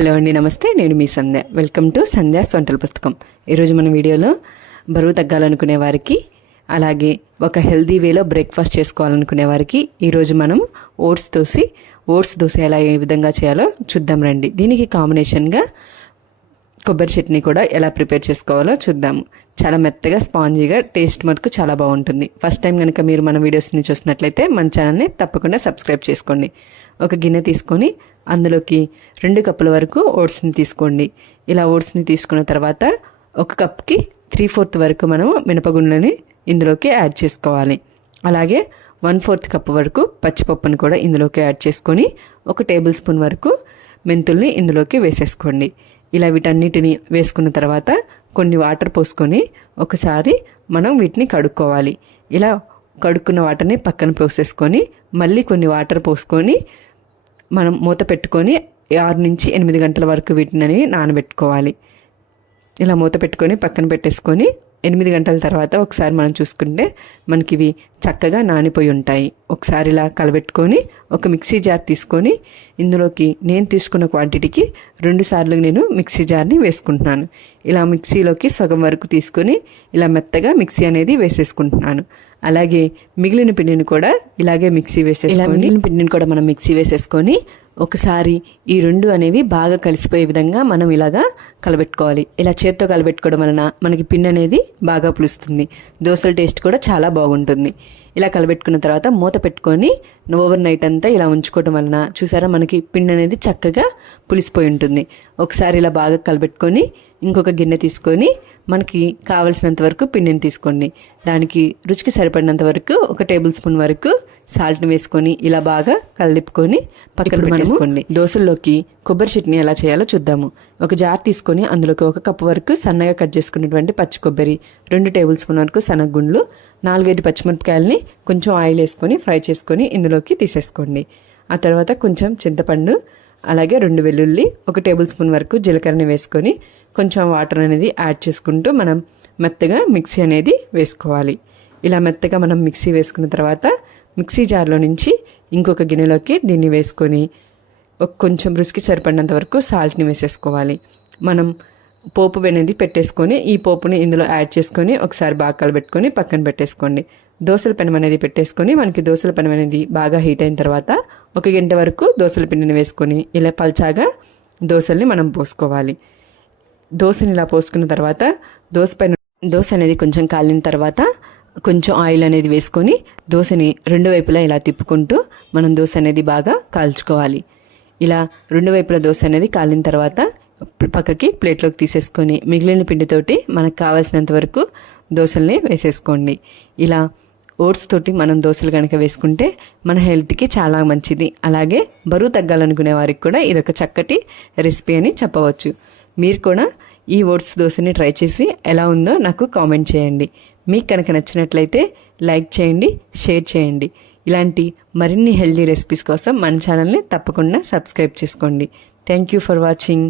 Hello అండి, నమస్తే. నేను మీ సంధ్య. వెల్కమ్ టు సంధ్యాస్ వంటల పుస్తకం. ఈరోజు మన వీడియోలో బరువు తగ్గాలనుకునే వారికి, అలాగే ఒక హెల్దీ వేలో బ్రేక్ఫాస్ట్ చేసుకోవాలనుకునే వారికి ఈరోజు మనం ఓట్స్ దోశ ఏ విధంగా చేయాలో చూద్దాం రండి. దీనికి కాంబినేషన్గా కొబ్బరి చట్నీ కూడా ఎలా ప్రిపేర్ చేసుకోవాలో చూద్దాము. చాలా మెత్తగా స్పాంజీగా టేస్ట్ మటుకు చాలా బాగుంటుంది. ఫస్ట్ టైం కనుక మీరు మన వీడియోస్ని చూసినట్లయితే మన ఛానల్ని తప్పకుండా సబ్స్క్రైబ్ చేసుకోండి. ఒక గిన్నె తీసుకొని అందులోకి 2 కప్పుల వరకు ఓట్స్ని తీసుకోండి. ఇలా ఓట్స్ని తీసుకున్న తర్వాత 1 కప్కి 3/4 వరకు మనం మినపగుండ్లని ఇందులోకి యాడ్ చేసుకోవాలి. అలాగే 1/4 కప్పు వరకు పచ్చిపప్పుని కూడా ఇందులోకి యాడ్ చేసుకొని 1 టేబుల్ స్పూన్ వరకు మెంతుల్ని ఇందులోకి వేసేసుకోండి. ఇలా వీటన్నిటిని వేసుకున్న తర్వాత కొన్ని వాటర్ పోసుకొని ఒకసారి మనం వీటిని కడుక్కోవాలి. ఇలా కడుక్కున్న వాటర్ని పక్కన పోసేసుకొని మళ్ళీ కొన్ని వాటర్ పోసుకొని మనం మూత పెట్టుకొని 6 నుంచి 8 గంటల వరకు వీటిని నానబెట్టుకోవాలి. ఇలా మూత పెట్టుకొని పక్కన పెట్టేసుకొని 8 గంటల తర్వాత ఒకసారి మనం చూసుకుంటే మనకి ఇవి చక్కగా నానిపోయి ఉంటాయి. ఒకసారి ఇలా కలబెట్టుకొని ఒక మిక్సీ జార్ తీసుకొని ఇందులోకి నేను తీసుకున్న క్వాంటిటీకి 2 సార్లు నేను మిక్సీ జార్ని వేసుకుంటున్నాను. ఇలా మిక్సీలోకి సగం వరకు తీసుకొని ఇలా మెత్తగా మిక్సీ అనేది వేసేసుకుంటున్నాను. అలాగే మిగిలిన పిండిని కూడా ఇలాగే మనం మిక్సీ వేసేసుకొని ఒకసారి ఈ 2 అనేవి బాగా కలిసిపోయే విధంగా మనం ఇలాగా కలబెట్టుకోవాలి. ఇలా చేత్తో కలబెట్టుకోవడం వలన మనకి పిండి అనేది బాగా పులుస్తుంది. దోశల టేస్ట్ కూడా చాలా బాగుంటుంది. ఇలా కలబెట్టుకున్న తర్వాత మూత పెట్టుకొని ఓవర్ నైట్ అంతా ఇలా ఉంచుకోవడం వలన చూసారా మనకి పిండి అనేది చక్కగా పులిసిపోయి ఉంటుంది. ఒకసారి ఇలా బాగా కలబెట్టుకొని ఇంకొక గిన్నె తీసుకొని మనకి కావలసినంత వరకు పిండిని తీసుకోండి. దానికి రుచికి సరిపడినంత వరకు 1 టేబుల్ స్పూన్ వరకు సాల్ట్ని వేసుకొని ఇలా బాగా కలిపుకొని పక్కన పెట్టేసుకోండి. దోశల్లోకి కొబ్బరి చట్నీ ఎలా చేయాలో చూద్దాము. ఒక జార్ తీసుకొని అందులోకి 1 కప్పు వరకు సన్నగా కట్ చేసుకున్నటువంటి పచ్చి కొబ్బరి, 2 టేబుల్ స్పూన్ వరకు శనగగుండ్లు, 4-5 పచ్చిమిరపకాయలని కొంచెం ఆయిల్ వేసుకొని ఫ్రై చేసుకొని ఇందులోకి తీసేసుకోండి. ఆ తర్వాత కొంచెం చింతపండు, అలాగే 2 వెల్లుల్లి, 1 టేబుల్ స్పూన్ వరకు జీలకర్రని వేసుకొని కొంచెం వాటర్ అనేది యాడ్ చేసుకుంటూ మనం మెత్తగా మిక్సీ అనేది వేసుకోవాలి. ఇలా మెత్తగా మనం మిక్సీ వేసుకున్న తర్వాత మిక్సీ జార్లో నుంచి ఇంకొక గిన్నెలోకి దీన్ని వేసుకొని కొంచెం రుచికి సరిపడినంత వరకు సాల్ట్ని వేసేసుకోవాలి. మనం పోపు అనేది పెట్టేసుకొని ఈ పోపుని ఇందులో యాడ్ చేసుకొని ఒకసారి బాగా కలబెట్టుకొని పక్కన పెట్టేసుకోండి. దోశల పెనం అనేది పెట్టేసుకొని మనకి దోశల పెనం అనేది బాగా హీట్ అయిన తర్వాత 1 గంట వరకు దోశల పిండిని వేసుకొని ఇలా పల్చాగా దోశల్ని మనం పోసుకోవాలి. దోశని ఇలా పోసుకున్న తర్వాత దోశ అనేది కొంచెం కాలిన తర్వాత కొంచెం ఆయిల్ అనేది వేసుకొని దోశని 2 వైపులా ఇలా తిప్పుకుంటూ మనం దోశ అనేది బాగా కాల్చుకోవాలి. ఇలా 2 వైపుల దోశ అనేది కాలిన తర్వాత పక్కకి ప్లేట్లోకి తీసేసుకొని మిగిలిన పిండితోటి మనకు కావాల్సినంత వరకు దోశల్ని వేసేసుకోండి. ఇలా ఓట్స్ తోటి మనం దోశలు కనుక వేసుకుంటే మన హెల్త్కి చాలా మంచిది. అలాగే బరువు తగ్గాలనుకునే వారికి కూడా ఇదొక చక్కటి రెసిపీ అని చెప్పవచ్చు. మీరు కూడా ఈ ఓట్స్ దోశని ట్రై చేసి ఎలా ఉందో నాకు కామెంట్ చేయండి. మీకు కనుక నచ్చినట్లయితే లైక్ చేయండి, షేర్ చేయండి. ఇలాంటి మరిన్ని హెల్దీ రెసిపీస్ కోసం మన ఛానల్ని తప్పకుండా సబ్స్క్రైబ్ చేసుకోండి. Thank you for watching.